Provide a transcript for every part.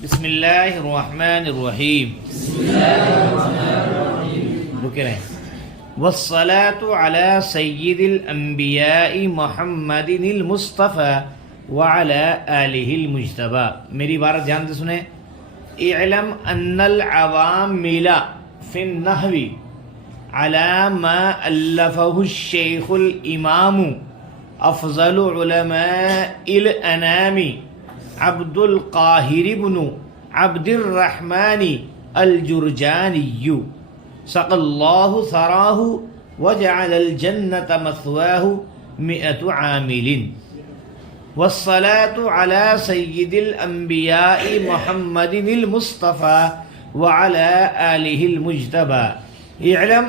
بسم اللہ الرحمن الرحیم. رکے رہیں. والصلاة على سید الانبیاء محمد المصطفى وعلى آلہ المجتبى. میری عبارت دھیان سے سنیں. اعلم ان العوامل فی النحو على ما الفه الشیخ الامام افضل علماء الانام عبد القاہر بن عبد الرحمن الجرجانی سقى الله ثراه وجعل الجنة مثواه 100 عامل. والصلاة على سيد الأنبياء محمد المصطفى وعلى آله المجتبى. اعلم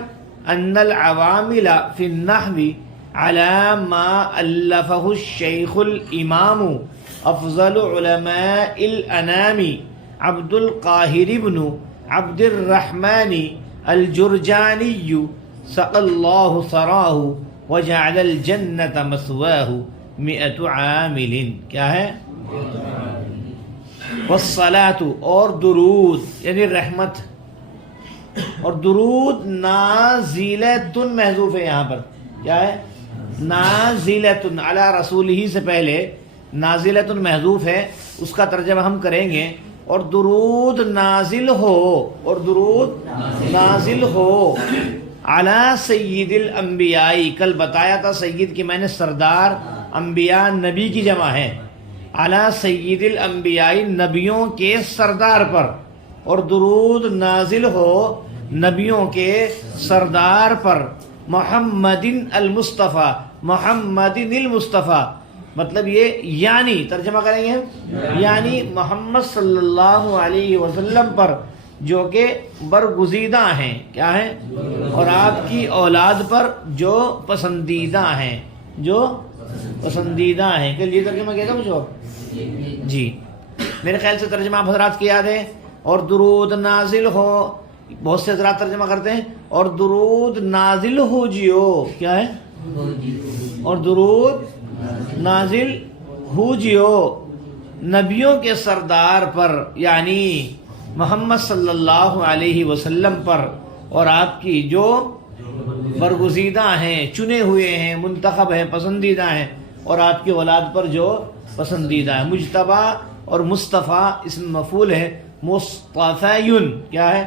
أن العوامل في النحو على ما ألفه الشيخ الإمام أفضل علماء الأنام عبد القاهر بن عبد الرحمن الجرجانی سقى الله ثراه وجعل الجنة مثواه 100 عامل. کیا ہے؟ والصلاة اور درود یعنی رحمت، اور درود نازلۃ محذوف ہے یہاں پر. کیا ہے؟ نازلۃ علی رسولہ سے پہلے نازلۃ محذوف ہے، اس کا ترجمہ ہم کریں گے. اور درود نازل ہو، اور درود نازل ہو علی سید الانبیاء. کل بتایا تھا سید کی میں نے سردار، انبیاء نبی کی جمع ہے. علی سید الانبیاء نبیوں کے سردار پر، اور درود نازل ہو نبیوں کے سردار پر. محمد المصطفیٰ، محمد المصطفیٰ مطلب یہ یعنی ترجمہ کریں گے ہم، یعنی محمد صلی اللہ علیہ وسلم پر جو کہ برگزیدہ ہیں. کیا ہیں؟ اور آپ کی اولاد پر جو پسندیدہ ہیں، جو پسندیدہ ہیں. کہ یہ ترجمہ کیا تھا مجھے؟ جی میرے خیال سے ترجمہ آپ حضرات کی یاد ہے. اور درود نازل ہو، بہت سے حضرات ترجمہ کرتے ہیں اور درود نازل ہو جیو. کیا ہے؟ اور درود نازل ہو جیو نبیوں کے سردار پر، یعنی محمد صلی اللہ علیہ وسلم پر، اور آپ کی جو برگزیدہ ہیں، چنے ہوئے ہیں، منتخب ہیں، پسندیدہ ہیں، اور آپ کی اولاد پر جو پسندیدہ ہے. مجتبی اور مصطفیٰ اسم مفعول ہے. مصطفیون کیا ہے؟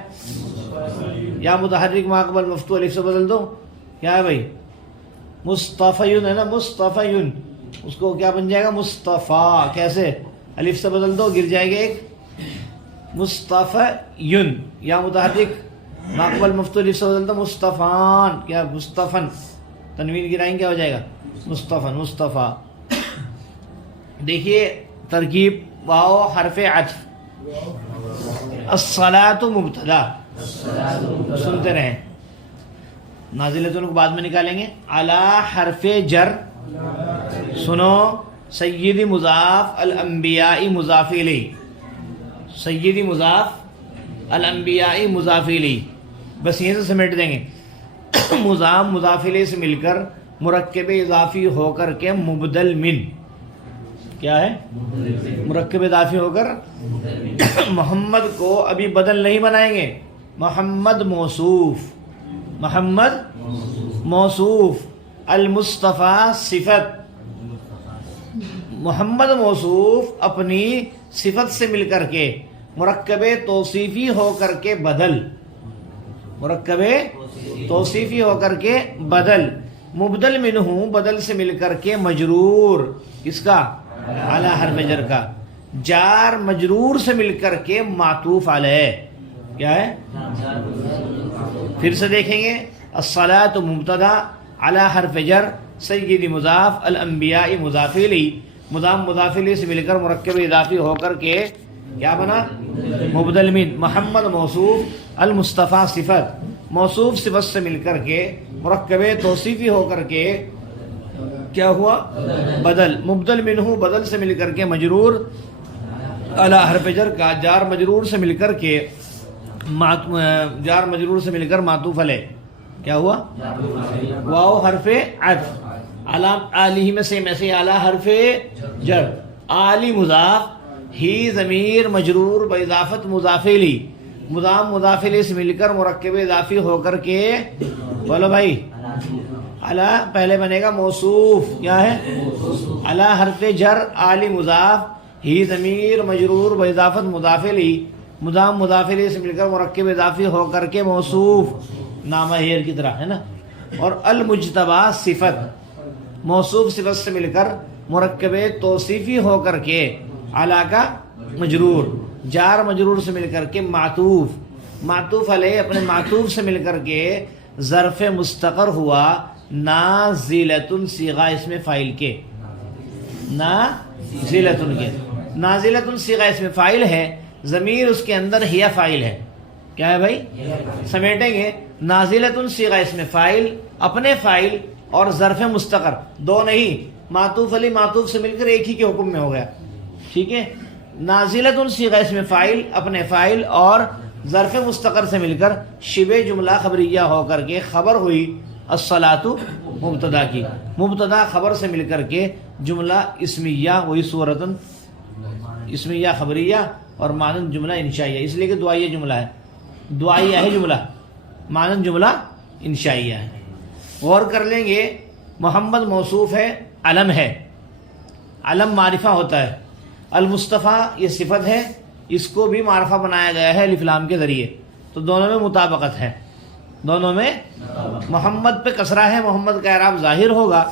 یا متحرک ماقبل مفتوح الف سے بدل دو. کیا ہے بھائی؟ مصطفیون ہے نا، مصطفیون. اس کو کیا بن جائے گا؟ مصطفیٰ. کیسے؟ الف سے بدل دو، گر جائے گا ایک. مصطفیون یا متحرک ماقبل مفتوح الف سے بدل دو. مصطفان کیا؟ مصطفن. تنوین گرائیں کیا ہو جائے گا؟ مصطفن، مصطفیٰ. دیکھیے ترکیب. واو حرف عطف، الصلاۃ مبتدا. سنتے رہیں. نازلتوں کو بعد میں نکالیں گے. علی حرف جر، سنو. سیدی مضاف، الانبیاء مضاف الیہ. سیدی مضاف، الانبیاء مضاف الیہ. بس یہیں سے سمیٹ دیں گے. مضاف مضاف الیہ سے مل کر مرکب اضافی ہو کر کے مبدل من. کیا ہے؟ مرکب اضافی ہو کر محمد کو ابھی بدل نہیں بنائیں گے. محمد موصوف، محمد موصوف، المصطفیٰ صفت. محمد موصوف اپنی صفت سے مل کر کے مرکب توصیفی ہو کر کے بدل، مرکب توصیفی ہو کر کے بدل. مبدل منہ بدل سے مل کر کے مجرور. کس کا؟ اعلی حرف جر کا. جار مجرور سے مل کر کے معطوف علیہ. کیا ہے؟ پھر سے دیکھیں گے. الصلاۃ مبتدا، اعلی حرف جر، سید مضاف، الانبیاء مضاف الیہ. مضاف مضاف الیہ سے مل کر مرکب اضافی ہو کر کے کیا بنا؟ مبدل من. محمد موصوف، المصطفیٰ صفت. موصوف صفت سے مل کر کے مرکب توصیفی ہو کر کے کیا ہوا؟ بدل. مبدل منہ بدل سے مل کر کے مجرور، اعلی حرف جر کا. جار مجرور سے مل کر کے جار مجرور سے مل کر معطوف علیہ. کیا ہوا؟ واو حرف عطف. علام علی میں سے اعلی حرف جر. علی مضاف، ہی ضمیر مجرور باضافت مضاف الیہ، مضاف مضاف الیہ سے مل کر مرکب اضافی ہو کر کے، بولو بھائی، علی پہلے بنے گا موصوف، کیا ہے؟ علی حرف جر عالی مضاف، ہی ضمیر مجرور باضافت مضاف الیہ، مضاف مضاف الیہ سے مل کر مرکب اضافی ہو کر کے موصوف، نامہ ہیر کی طرح ہے نا. اور المجتبی صفت، موصوف صفت سے مل کر مرکب توصیفی ہو کر کے، علی کا مجرور، جار مجرور سے مل کر کے معطوف، معطوف علیہ اپنے معطوف سے مل کر کے ظرف مستقر ہوا نازلۃ صیغہ اسم فاعل کے، نازلۃ کے، نازلۃ صیغہ اسم فاعل ہے، ضمیر اس کے اندر ہی فاعل ہے. کیا ہے بھائی؟ سمیٹیں گے، نازلۃ صیغہ اسم فاعل، اپنے فاعل اور ظرف مستقر، دو نہیں، معطوف علی معطوف سے مل کر ایک ہی کے حکم میں ہو گیا. ٹھیک ہے، نازلۃ صیغہ اسم فاعل، اپنے فاعل اور ظرف مستقر سے مل کر شبہ جملہ خبریہ ہو کر کے خبر ہوئی الصلاۃ مبتدا کی، مبتدا خبر سے مل کر کے جملہ اسمیہ، وہی صورت اسمیہ خبریہ اور مانند جملہ انشائیہ، اس لیے کہ دعائیہ جملہ ہے، دعائیہ ہے جملہ، مانند جملہ انشائیہ ہے. غور کر لیں گے، محمد موصوف ہے، علم ہے، علم معرفہ ہوتا ہے. المصطفیٰ یہ صفت ہے، اس کو بھی معرفہ بنایا گیا ہے الف لام کے ذریعے، تو دونوں میں مطابقت ہے، دونوں میں. محمد پہ کسرہ ہے، محمد کا اعراب ظاہر ہوگا.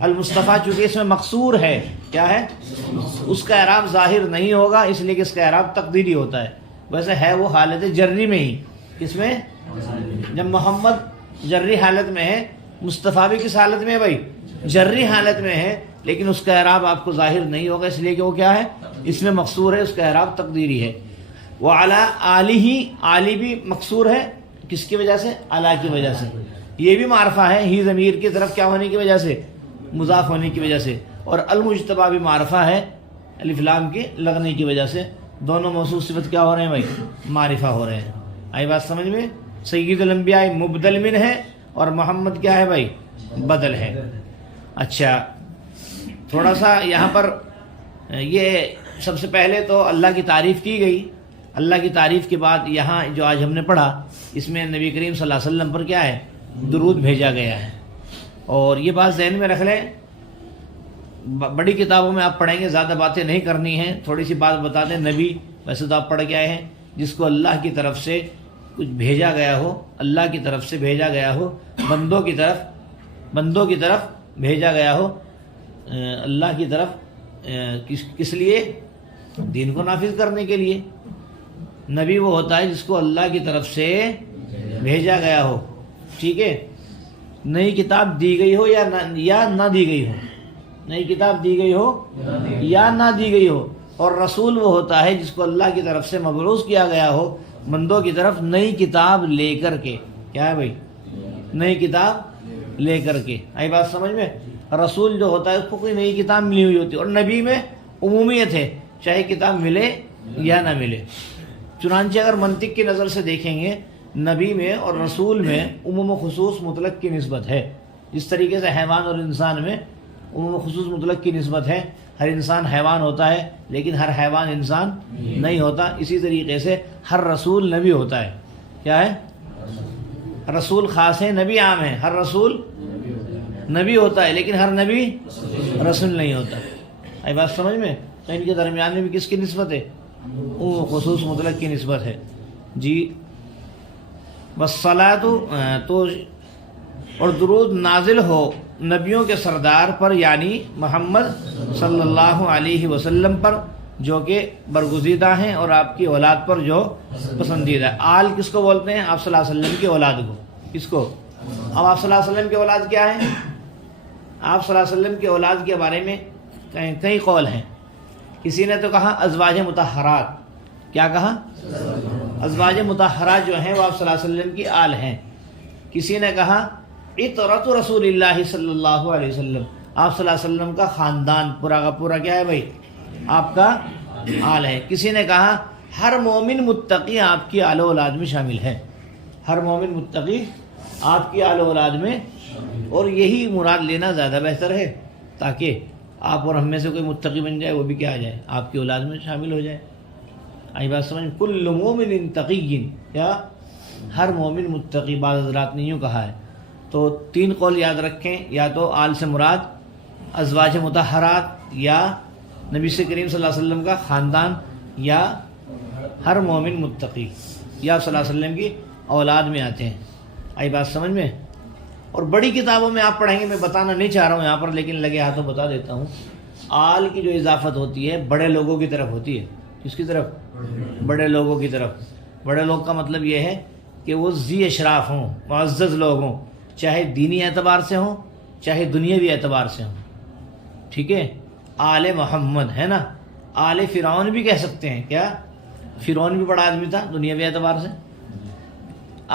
المصطفیٰ چونکہ اس میں مقصور ہے، کیا ہے؟ اس کا اعراب ظاہر نہیں ہوگا، اس لیے کہ اس کا اعراب تقدیری ہوتا ہے. ویسے ہے وہ حالت جری میں ہی، اس میں جب محمد جری حالت میں ہے، مصطفیٰ بھی کس حالت میں ہے بھائی؟ جری حالت میں ہے، لیکن اس کا اعراب آپ کو ظاہر نہیں ہوگا، اس لیے کہ وہ کیا ہے؟ اس میں مقصور ہے، اس کا اعراب تقدیری ہے. وعلی آلہ، آلی بھی مقصور ہے، کس کی وجہ سے؟ علی کی وجہ سے. یہ بھی معرفہ ہے، ہی ضمیر کی طرف کیا ہونے کی وجہ سے؟ مضاف ہونے کی وجہ سے. اور المجتبی بھی معرفہ ہے، الف لام کے لگنے کی وجہ سے. دونوں موصوف صفت کیا ہو رہے ہیں بھائی؟ معرفہ ہو رہے ہیں. آئی بات سمجھ میں؟ سید الانبیاء مبدل من ہے اور محمد کیا ہے بھائی؟ بدل ہے. اچھا، تھوڑا سا یہاں پر یہ سب سے پہلے تو اللہ کی تعریف کی گئی. اللہ کی تعریف کے بعد یہاں جو آج ہم نے پڑھا، اس میں نبی کریم صلی اللہ علیہ وسلم پر کیا ہے؟ درود بھیجا گیا ہے. اور یہ بات ذہن میں رکھ لیں، بڑی کتابوں میں آپ پڑھیں گے، زیادہ باتیں نہیں کرنی ہیں، تھوڑی سی بات بتا دیں. نبی ویسے تو آپ پڑھ کے آئے ہیں، جس کو اللہ کی طرف سے کچھ بھیجا گیا ہو، اللہ کی طرف سے بھیجا گیا ہو، بندوں کی طرف بھیجا گیا ہو، اللہ کی طرف، کس لیے؟ دین کو نافذ کرنے کے لیے. نبی وہ ہوتا ہے جس کو اللہ کی طرف سے بھیجا گیا ہو. ٹھیک ہے، نئی کتاب دی گئی ہو یا نہ دی گئی ہو، نئی کتاب دی گئی ہو یا نہ دی گئی ہو. اور رسول وہ ہوتا ہے جس کو اللہ کی طرف سے مبعوث کیا گیا ہو بندوں کی طرف نئی کتاب لے کر کے. کیا ہے بھائی؟ نئی کتاب لے کر کے. آئی بات سمجھ میں؟ رسول جو ہوتا ہے اس کو کوئی نئی کتاب ملی ہوئی ہوتی ہے، اور نبی میں عمومیت ہے، چاہے کتاب ملے یا نہ ملے. چنانچہ اگر منطق کی نظر سے دیکھیں گے، نبی میں اور رسول میں عموم و خصوص مطلق کی نسبت ہے. جس طریقے سے حیوان اور انسان میں عموم و خصوص مطلق کی نسبت ہے، ہر انسان حیوان ہوتا ہے لیکن ہر حیوان انسان نہیں ہوتا. اسی طریقے سے ہر رسول نبی ہوتا ہے. کیا ہے؟ رسول خاص ہے، نبی عام ہے. ہر رسول نبی ہوتا ہے لیکن ہر نبی رسول نہیں ہوتا. آئی بات سمجھ میں؟ تو ان کے درمیان میں بھی کس کی نسبت ہے؟ عموم و خصوص مطلق کی نسبت ہے. جی، والصلاۃ، تو اور درود نازل ہو نبیوں کے سردار پر، یعنی محمد صلی اللہ علیہ وسلم پر، جو کہ برگزیدہ ہیں، اور آپ کی اولاد پر جو پسندیدہ ہے. آل کس کو بولتے ہیں؟ آپ صلی اللہ علیہ وسلم کی اولاد کو. کس کو؟ اب آپ صلی اللہ علیہ وسلم کی اولاد کیا ہے؟ آپ صلی اللہ علیہ وسلم کی اولاد کے بارے میں کئی قول ہیں. کسی نے تو کہا ازواج مطہرات. کیا کہا؟ ازواج مطہرات جو ہیں وہ آپ صلی اللہ علیہ وسلم کی آل ہیں. کسی نے کہا عطرت رسول اللہ صلی اللہ علیہ وسلم، آپ صلی اللہ علیہ وسلم کا خاندان پورا کا پورا کیا ہے بھائی؟ آپ کا آل ہے. کسی نے کہا ہر مومن متقی آپ کی آل و اولاد میں شامل ہے. ہر مومن متقی آپ کی آل و اولاد میں، اور یہی مراد لینا زیادہ بہتر ہے، تاکہ آپ اور ہم میں سے کوئی متقی بن جائے، وہ بھی کیا آ جائے، آپ کی اولاد میں شامل ہو جائے. آئی بات سمجھ؟ کل مومن تقی، کیا ہر مومن متقی. بعض حضرات نے یوں کہا ہے. تو 3 قول یاد رکھیں، یا تو آل سے مراد ازواج مطہرات، یا نبی سے کریم صلی اللہ علیہ وسلم کا خاندان، یا ہر مومن متقی، یا صلی اللہ علیہ وسلم کی اولاد میں آتے ہیں. آئی بات سمجھ میں؟ اور بڑی کتابوں میں آپ پڑھیں گے، میں بتانا نہیں چاہ رہا ہوں یہاں پر، لیکن لگے ہاتھوں بتا دیتا ہوں. آل کی جو اضافت ہوتی ہے بڑے لوگوں کی طرف ہوتی ہے. کس کی طرف؟ بڑے لوگوں کی طرف. بڑے لوگ کا مطلب یہ ہے کہ وہ ذی اشراف ہوں، معزز لوگ ہوں، چاہے دینی اعتبار سے ہوں چاہے دنیاوی اعتبار سے ہوں. ٹھیک ہے؟ آل محمد ہے نا. آل فرعون بھی کہہ سکتے ہیں. کیا؟ فرعون بھی بڑا آدمی تھا دنیاوی اعتبار سے.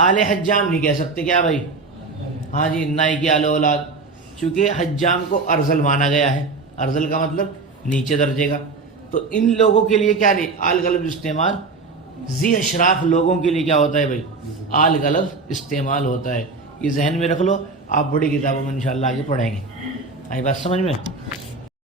آل حجام نہیں کہہ سکتے. کیا بھائی؟ ہاں جی، نائی کی آل اولاد، چونکہ حجام کو ارذل مانا گیا ہے. ارذل کا مطلب نیچے درجے کا. تو ان لوگوں کے لیے کیا نہیں آل کا لفظ استعمال، ذی اشراف لوگوں کے لیے کیا ہوتا ہے بھائی؟ آل کا لفظ استعمال ہوتا ہے. یہ ذہن میں رکھ لو، آپ بڑی کتابوں میں انشاءاللہ آگے پڑھیں گے. آئی بات سمجھ میں؟